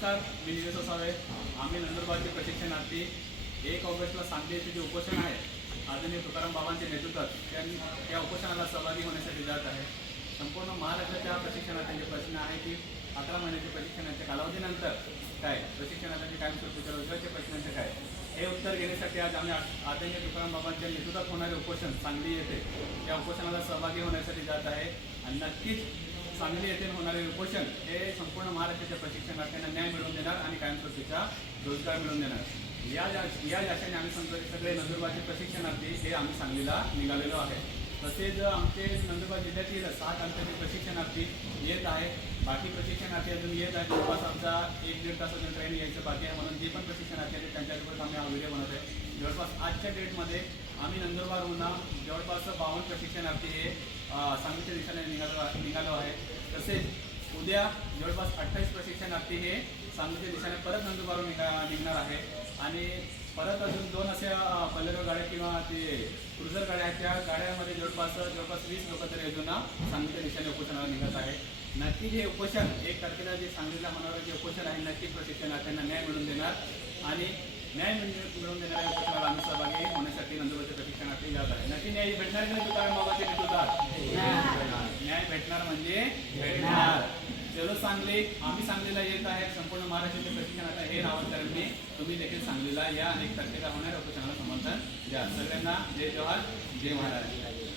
नमस्कार, मी निलेश वसावे. आम्ही नंदुरबारचे प्रशिक्षणार्थी 1 ऑगस्टला सांगली येथे जे उपोषण आहे आदरणीय तुकाराम बाबांच्या नेतृत्वात त्या उपोषणाला सहभागी होण्यासाठी जात आहे. संपूर्ण महाराष्ट्राच्या प्रशिक्षणार्थ्यांचे प्रश्न आहे की 11 महिन्याच्या प्रशिक्षणाच्या कालावधीनंतर काय प्रशिक्षणार्थी कायमस्वरूपीच्या रोजगारचे प्रश्नांचे काय हे उत्तर घेण्यासाठी आज आम्ही आदरणीय तुकाराम बाबांच्या नेतृत्वात होणारे उपोषण सांगली येथे या उपोषणाला सहभागी होण्यासाठी जात आहे. आणि नक्कीच सांगली येथे होणारे उपोषण हे संपूर्ण महाराष्ट्राच्या प्रशिक्षणार्थ्यांना न्याय मिळवून देणार आणि कायमस्वरूपीचा रोजगार मिळवून देणार. या आशेने आम्ही सगळे नंदुरबारचे प्रशिक्षणार्थी हे आम्ही सांगलीला निघालेलो आहे. तसेच आमचे नंदुरबार जिल्ह्यातील 7 आमचे प्रशिक्षणार्थी येत आहे. बाकी प्रशिक्षणार्थी अजून येत आहेत. जवळपास आमचा 1-1.5 तास अजून ट्रेन यायचं बाकी आहे. म्हणून जे पण प्रशिक्षणार्थी आहेत त्यांच्यासोबत आम्ही हा व्हिडिओ बनवत आहे. जवळपास आजच्या डेटमध्ये आम्ही नंदुरबारहून जवळपास 52 प्रशिक्षणार्थी हे सांगलीच्या दिशेने निघालो आहे. तसेच उद्या जवळपास 28 प्रशिक्षणार्थी हे सांगलीच्या दिशेने परत नंदुरबारहून निघणार आहे. आणि परत अजून 2 अशा बलेरो गाड्या किंवा ते क्रुझर गाड्या आहेत. त्या गाड्यामध्ये जवळपास 20 लोक तरी अजून सांगलीच्या दिशेने उपोषणाला निघत आहे. नक्की हे उपोषण 1 तारखेला जे सांगलीला होणारं जे उपोषण आहे नक्की प्रशिक्षणार्थ्यांना न्याय मिळवून देणार. आणि न्याय मिळवून देणाऱ्या उपोषणाला आम्ही सहभागी होण्यासाठी नंदुरबारचे प्रशिक्षणार्थी जात आहे. नक्की न्याय भेटणार की नाही तुकाराम बाबाचे नेतृत्वात? न्याय भेटणार म्हणजे भेटणार. चलो सांगली, आम्ही सांगलीला येत आहे. संपूर्ण महाराष्ट्राचे प्रशिक्षणार्थी हे रावणकरांनी तुम्ही देखील सांगलीला या. 1 तारखेला होणाऱ्या उपोषणाला समर्थन द्या. सगळ्यांना जय जवाहर, जय महाराज.